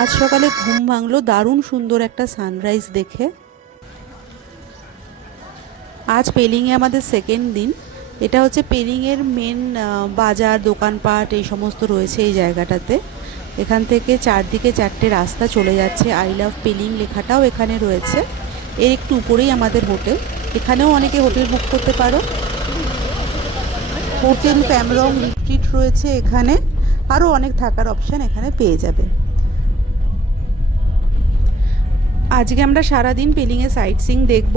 আজ সকালে ঘুম ভাঙলো দারুণ সুন্দর একটা সানরাইজ দেখে। আজ পেলিংয়ে আমাদের সেকেন্ড দিন। এটা হচ্ছে পেলিংয়ের মেন বাজার, দোকানপাট এই সমস্ত রয়েছে এই জায়গাটাতে। এখান থেকে চারদিকে চারটে রাস্তা চলে যাচ্ছে। আই লাভ পেলিং লেখাটাও এখানে রয়েছে। এর একটু উপরেই আমাদের হোটেল। এখানেও অনেকে হোটেল বুক করতে পারো। হোটেল প্যামরং রিট্রিট রয়েছে এখানে। আরও অনেক থাকার অপশান এখানে পেয়ে যাবে। আজকে আমরা সারাদিন পেলিংয়ে সাইট সিইং দেখব।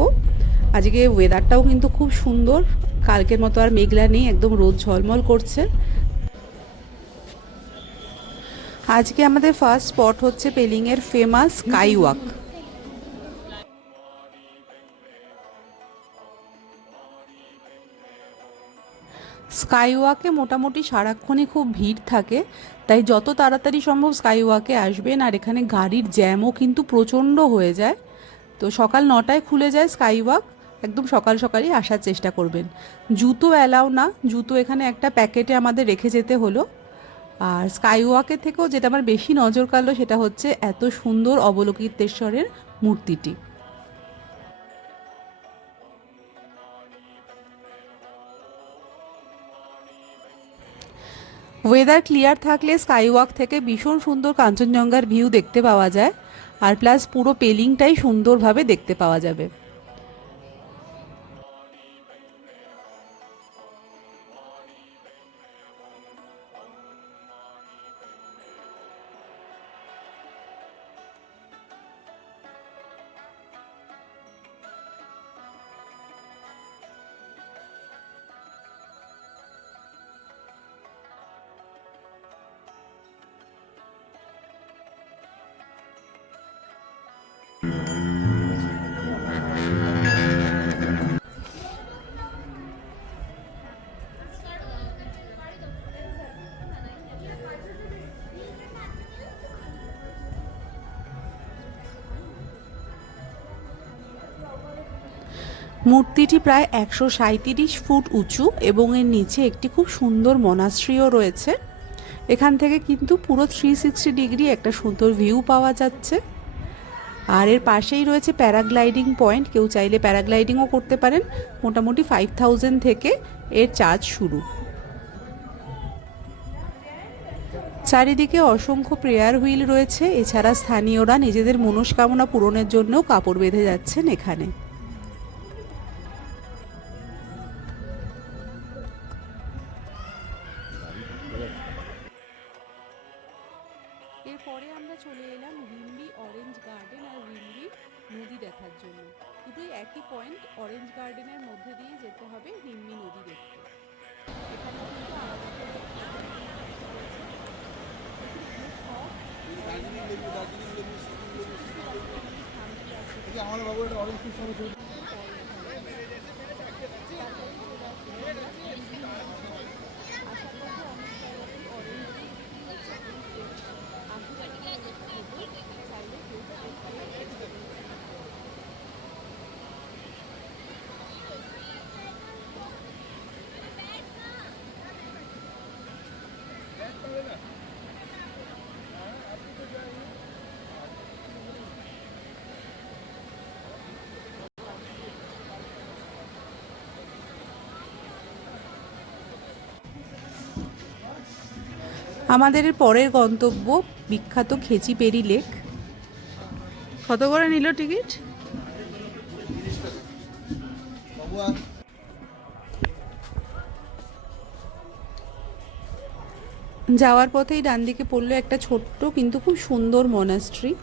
আজকে ওয়েদারটাও কিন্তু খুব সুন্দর, কালকের মতো আর মেঘলা নেই, একদম রোদ ঝলমল করছে। আজকে আমাদের ফার্স্ট স্পট হচ্ছে পেলিংয়ের ফেমাস স্কাই ওয়াক। স্কাই ওয়াকে মোটামুটি সারাক্ষণই খুব ভিড় থাকে, তাই যত তাড়াতাড়ি সম্ভব স্কাই ওয়াকে আসবেন। আর এখানে গাড়ির জ্যামও কিন্তু প্রচণ্ড হয়ে যায়। তো সকাল 9টায় খুলে যায় স্কাই ওয়াক, একদম সকাল সকালই আসার চেষ্টা করবেন। জুতো অ্যালাউ না, জুতো এখানে একটা প্যাকেটে আমাদের রেখে যেতে হলো। আর স্কাই ওয়াকের থেকেও যেটা আমার বেশি নজর কাড়লো সেটা হচ্ছে এত সুন্দর অবলোকিতেশ্বরের মূর্তিটি। ওয়েদার ক্লিয়ার থাকলে স্কাই ওয়াক থেকে ভীষণ সুন্দর কাঞ্চনজঙ্ঘার ভিউ দেখতে পাওয়া যায়। আর প্লাস পুরো পেলিংটাই সুন্দরভাবে দেখতে পাওয়া যাবে। মূর্তিটি প্রায় 137 ফুট উঁচু এবং এর নিচে একটি খুব সুন্দর মনাস্ট্রিও রয়েছে। এখান থেকে কিন্তু পুরো 360 ডিগ্রি একটা সুন্দর ভিউ পাওয়া যাচ্ছে। আর এর পাশেই রয়েছে প্যারাগ্লাইডিং পয়েন্ট, কেউ চাইলে প্যারাগ্লাইডিংও করতে পারেন। মোটামুটি 5000 থেকে এর চার্জ শুরু। চারিদিকে অসংখ্য প্রেয়ার হুইল রয়েছে। এছাড়া স্থানীয়রা নিজেদের মনস্কামনা পূরণের জন্যও কাপড় বেঁধে যাচ্ছেন এখানে। এরপরে আমরা চলে এলাম রিম্বি অরেঞ্জ গার্ডেন আর রিম্বি নদী দেখার জন্য। দুটোই একই পয়েন্ট, অরেঞ্জ গার্ডেনের মধ্যে দিয়ে যেতে হবে রিম্বি নদী দেখতে। এখানে কিন্তু আলাদা করে আমার বাবু একটা অরেঞ্জ আমাদের পরের গন্তব্য বিখ্যাত খেচিপেরি লেক। কত করে নিল টিকিট? যাওয়ার পথেই ডান দিকে পড়লো একটা ছোট্ট কিন্তু খুব সুন্দর মনাস্ট্রি।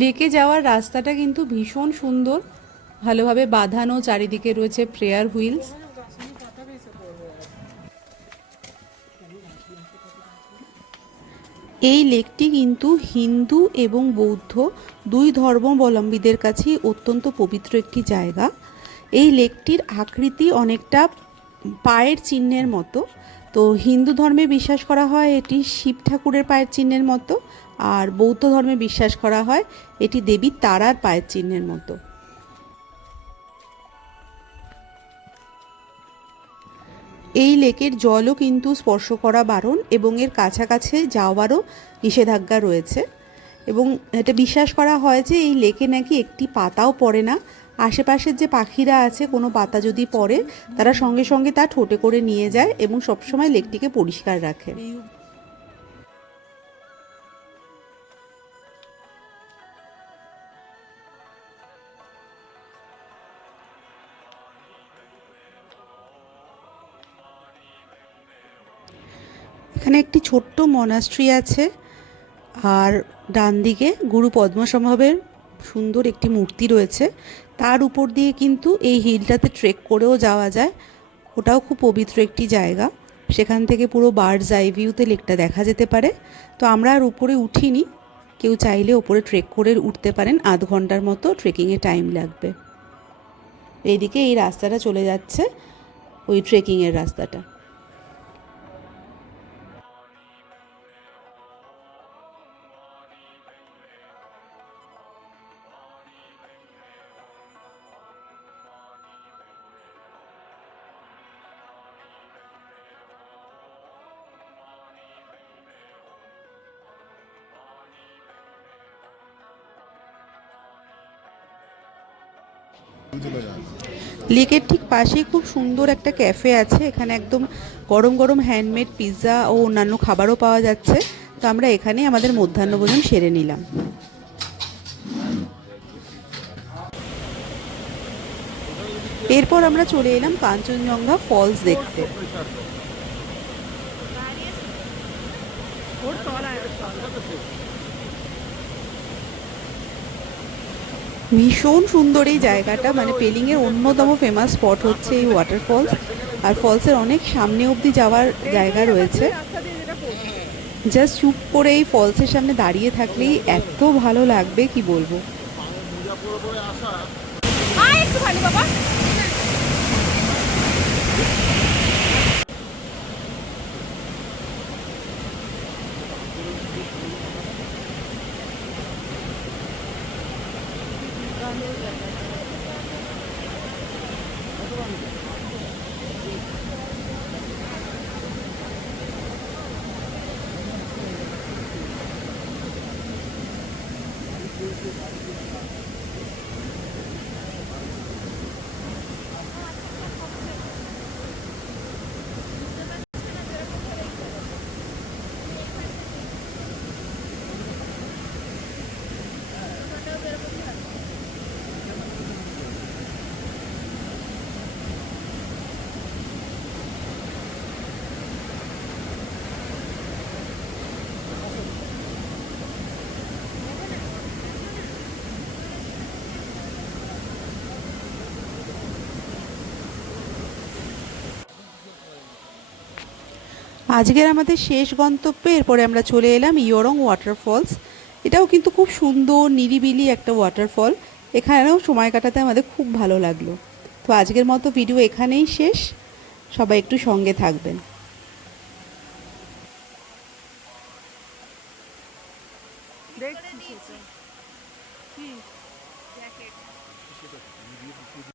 লেকে যাওয়ার রাস্তাটা কিন্তু ভীষণ সুন্দর, ভালোভাবে বাঁধানো, চারিদিকে রয়েছে প্রেয়ার হুইলস। এই লেকটি কিন্তু হিন্দু এবং বৌদ্ধ দুই ধর্মাবলম্বীদের কাছেই অত্যন্ত পবিত্র একটি জায়গা। এই লেকটির আকৃতি অনেকটা পায়ের চিহ্নের মতো। তো হিন্দু ধর্মে বিশ্বাস করা হয় এটি শিব ঠাকুরের পায়ের চিহ্নের মতো, আর বৌদ্ধ ধর্মে বিশ্বাস করা হয় এটি দেবী তারার পায়ের চিহ্নের মতো। এই লেকের জলও কিন্তু স্পর্শ করা বারণ এবং এর কাছাকাছি যাওয়ারও নিষেধাজ্ঞা রয়েছে। এবং এটা বিশ্বাস করা হয় যে এই লেকে নাকি একটি পাতাও পড়ে না। আশেপাশের যে পাখিরা আছে কোনো পাতা যদি পড়ে তারা সঙ্গে সঙ্গে তা ঠোঁটে করে নিয়ে যায় এবং সবসময় লেকটিকে পরিষ্কার রাখে। এখানে একটি ছোট্ট মনাস্ট্রি আছে, আর ডান দিকে গুরু পদ্মসম্ভবের সুন্দর একটি মূর্তি রয়েছে। তার উপর দিয়ে কিন্তু এই হিলটাতে ট্রেক করেও যাওয়া যায়। ওটাও খুব পবিত্র একটি জায়গা। সেখান থেকে পুরো বার্ডস আই ভিউতে লেকটা দেখা যেতে পারে। তো আমরা আর উপরে উঠিনি, কেউ চাইলে ওপরে ট্রেক করে উঠতে পারেন, আধ ঘন্টার মতো ট্রেকিংয়ে টাইম লাগবে। এইদিকে এই রাস্তাটা চলে যাচ্ছে, ওই ট্রেকিংয়ের রাস্তাটা। লেকের ঠিক পাশেই খুব সুন্দর একটা ক্যাফে আছে। এখানে একদম গরম গরম হ্যান্ডমেড পিৎজা ও অন্যান্য খাবারও পাওয়া যাচ্ছে। তো আমরা এখানেই আমাদের মধ্যাহ্নভোজন সেরে নিলাম। এরপর আমরা চলে এলাম কাঞ্চনজঙ্ঘা ফলস দেখতে। ভীষণ সুন্দর এই জায়গাটা, মানে পেলিংয়ের অন্যতম ফেমাস স্পট হচ্ছে এই ওয়াটারফলস। আর ফলসের অনেক সামনে অবধি যাওয়ার জায়গা রয়েছে। জাস্ট চুপ করে এই ফলসের সামনে দাঁড়িয়ে থাকলেই এত ভালো লাগবে কি বলবো। আজকের আমাদের শেষ গন্তব্যে এরপরে আমরা চলে এলাম ইয়োরং ওয়াটারফলস। এটাও কিন্তু খুব সুন্দর নিরিবিলি একটা ওয়াটারফল। এখানেও সময় কাটাতে আমাদের খুব ভালো লাগলো। তো আজকের মতো ভিডিও এখানেই শেষ। সবাই একটু সঙ্গে থাকবেন।